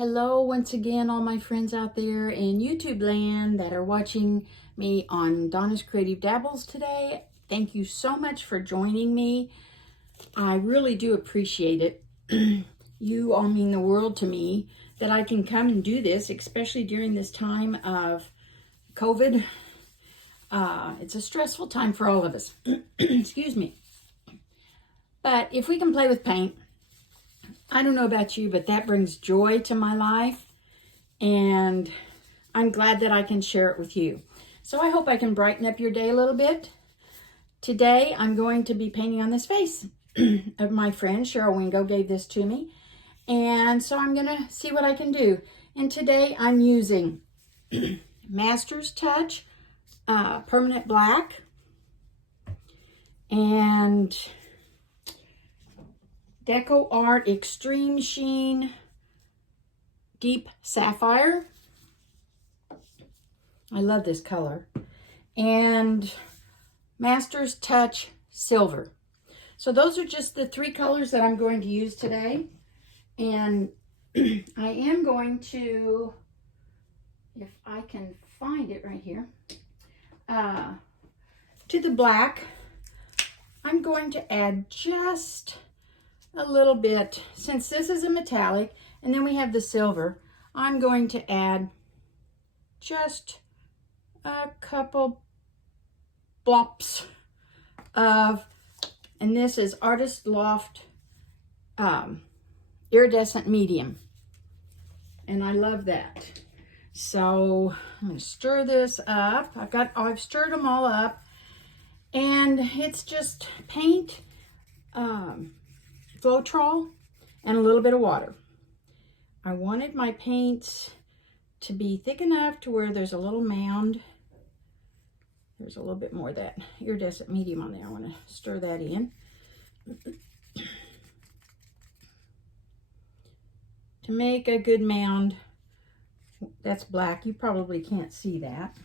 Hello once again, all my friends out there in YouTube land that are watching me on Donna's Creative Dabbles today. Thank you so much for joining me. I really do appreciate it. You all mean the world to me that I can come and do this, especially during this time of COVID. It's a stressful time for all of us. Excuse me. But if we can play with paint, I don't know about you, but that brings joy to my life, and I'm glad that I can share it with you. So I hope I can brighten up your day a little bit. Today, I'm going to be painting on this vase. My friend Cheryl Wingo gave this to me, and so I'm going to see what I can do. And today, I'm using Master's Touch Permanent Black and Deco Art Extreme Sheen Deep Sapphire. I love this color. And Master's Touch Silver. So those are just the three colors that I'm going to use today. And I am going to, if I can find it right here, to the black, I'm going to add just a little bit, since this is a metallic, and then we have the silver, I'm going to add just a couple blops of, and this is Artist Loft Iridescent Medium, and I love that. So I'm going to stir this up. I've stirred them all up, and it's just paint, Floetrol, and a little bit of water. I wanted my paints to be thick enough to where there's a little mound. There's a little bit more of that iridescent medium on there. I want to stir that in. To make a good mound, that's black. You probably can't see that.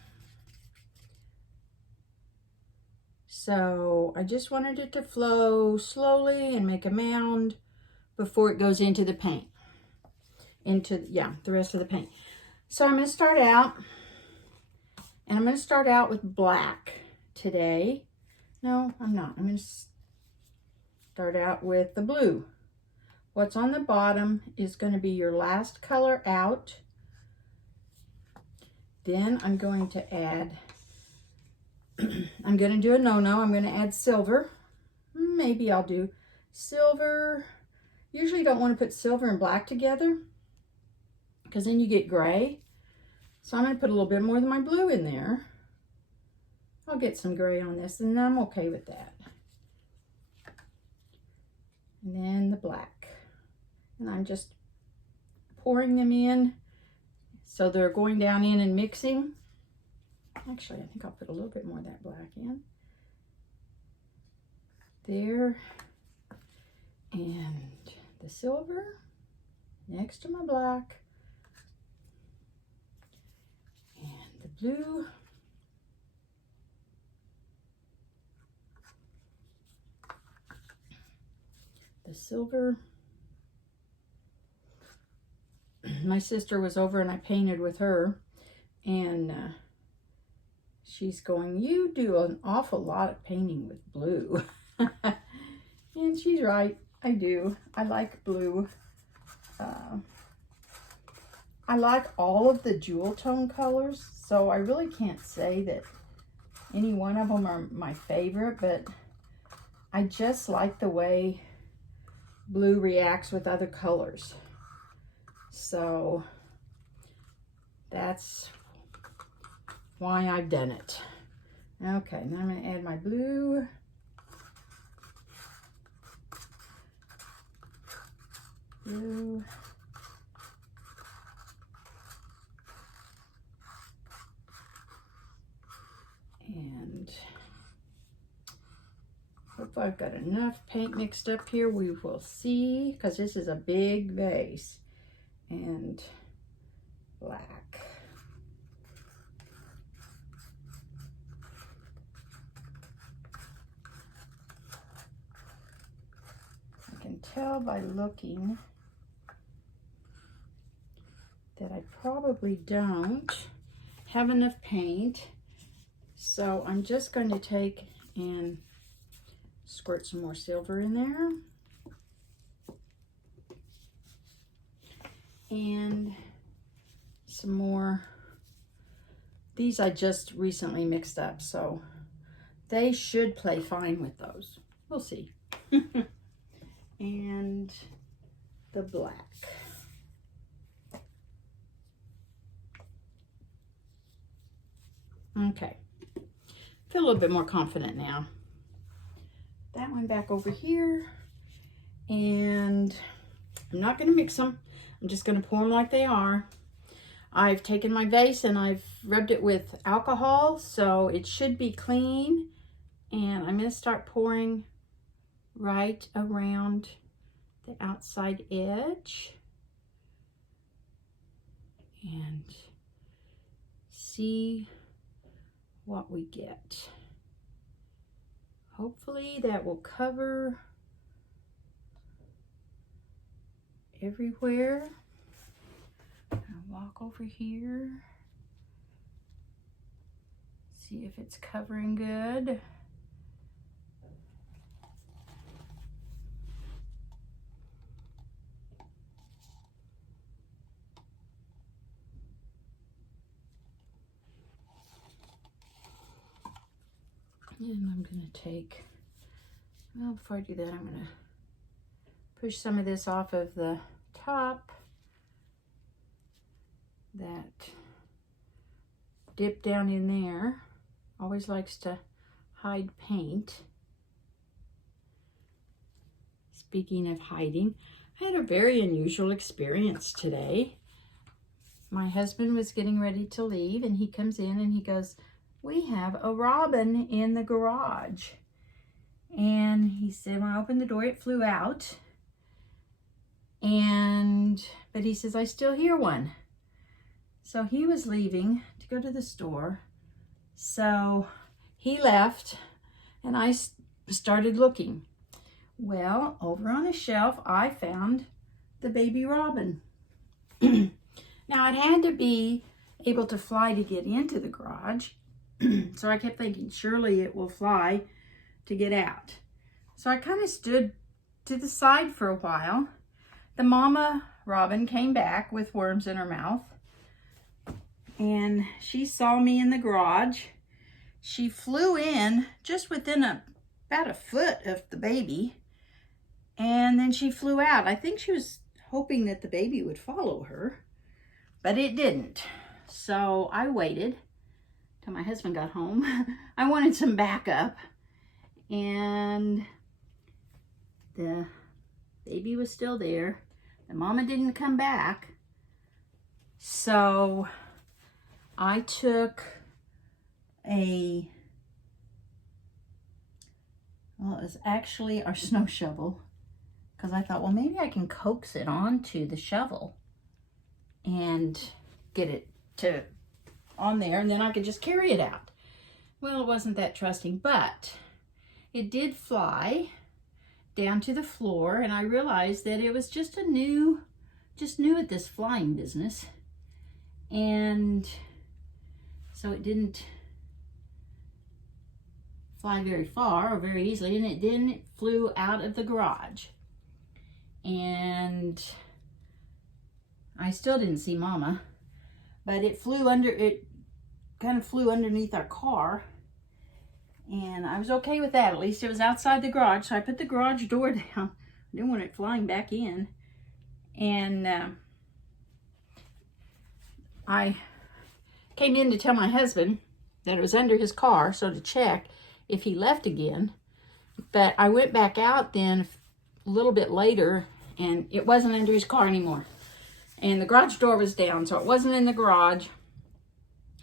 So I just wanted it to flow slowly and make a mound before it goes into the paint. The rest of the paint. So I'm going to start out, and I'm going to start out with black today. No, I'm not. I'm going to start out with the blue. What's on the bottom is going to be your last color out. Then I'm going to add, I'm going to do a no-no. I'm going to add silver. Maybe I'll do silver. Usually don't want to put silver and black together because then you get gray. So I'm going to put a little bit more than my blue in there. I'll get some gray on this, and I'm okay with that. And then the black. And I'm just pouring them in so they're going down in and mixing. Actually, I think I'll put a little bit more of that black in. There. And the silver next to my black. And the blue. The silver. My sister was over and I painted with her, and she's going, "You do an awful lot of painting with blue." And she's right, I do. I like blue. I like all of the jewel tone colors, so I really can't say that any one of them are my favorite, but I just like the way blue reacts with other colors. So that's why I've done it. Okay, now I'm going to add my blue. Blue. And hope I've got enough paint mixed up here. We will see, because this is a big vase. And black. I can tell by looking that I probably don't have enough paint. So I'm just going to take and squirt some more silver in there. And some more. These I just recently mixed up, so they should play fine with those. We'll see. And the black. Okay. Feel a little bit more confident now. That one back over here. And I'm not going to mix them. I'm just going to pour them like they are. I've taken my vase and I've rubbed it with alcohol, so it should be clean. And I'm going to start pouring right around the outside edge. And see what we get. Hopefully that will cover everywhere. I'll walk over here, see if it's covering good. And I'm going to take, well, before I do that, I'm going to push some of this off of the top. That dip down in there always likes to hide paint. Speaking of hiding, I had a very unusual experience today. My husband was getting ready to leave and he comes in and he goes, "We have a robin in the garage." And he said, when I opened the door, it flew out. But he says, "I still hear one." So he was leaving to go to the store. So he left and I started looking. Well, over on a shelf, I found the baby robin. Now it had to be able to fly to get into the garage. So I kept thinking, surely it will fly to get out. So I kind of stood to the side for a while. The mama robin came back with worms in her mouth. And she saw me in the garage. She flew in just within about a foot of the baby. And then she flew out. I think she was hoping that the baby would follow her, but it didn't. So I waited till my husband got home. I wanted some backup. And the baby was still there. The mama didn't come back. So I took it was actually our snow shovel, because I thought, well, maybe I can coax it onto the shovel and get it on there, and then I could just carry it out. Well, it wasn't that trusting, but it did fly down to the floor, and I realized that it was just new at this flying business. And so it didn't fly very far or very easily, and it flew out of the garage. And I still didn't see Mama, but it kind of flew underneath our car, and I was okay with that. At least it was outside the garage, so I put the garage door down. I didn't want it flying back in. And I came in to tell my husband that it was under his car, so to check if he left again. But I went back out then a little bit later, and it wasn't under his car anymore. And the garage door was down, so it wasn't in the garage.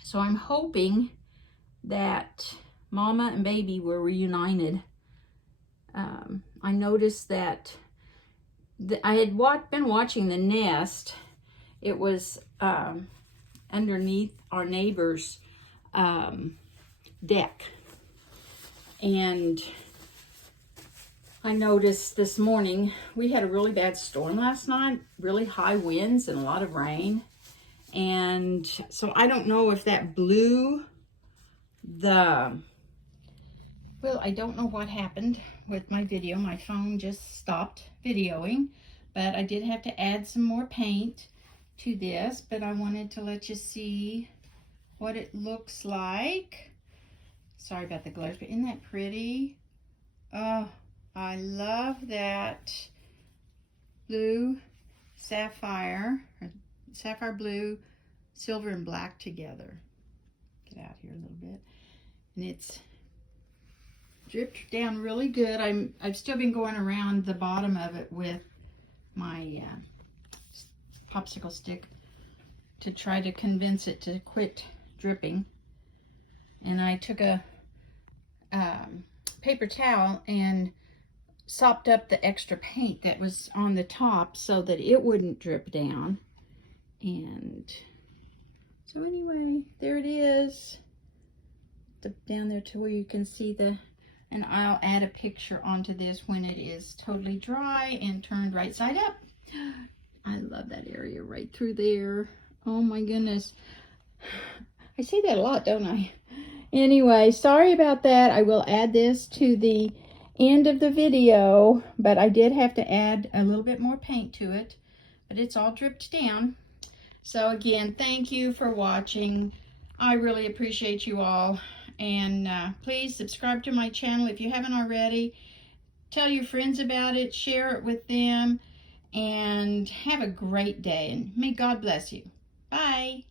So I'm hoping that Mama and baby were reunited. I noticed that I had been watching the nest. It was underneath our neighbor's deck. And I noticed this morning, we had a really bad storm last night, really high winds and a lot of rain. And so I don't know if that blew the, well, I don't know what happened with my video. My phone just stopped videoing, but I did have to add some more paint to this, but I wanted to let you see what it looks like. Sorry about the glare, but isn't that pretty? Oh, I love that blue sapphire, or sapphire blue, silver and black together. Get out here a little bit. And it's dripped down really good. I've still been going around the bottom of it with my popsicle stick to try to convince it to quit dripping. And I took a paper towel and sopped up the extra paint that was on the top so that it wouldn't drip down. And so anyway, there it is. Down there to where you can see the, and I'll add a picture onto this when it is totally dry and turned right side up. I love that area right through there. Oh my goodness. I say that a lot, don't I? Anyway, sorry about that. I will add this to the end of the video, but I did have to add a little bit more paint to it, but it's all dripped down. So again, thank you for watching. I really appreciate you all, and please subscribe to my channel if you haven't already. Tell your friends about it, share it with them, and have a great day, and may God bless you. Bye.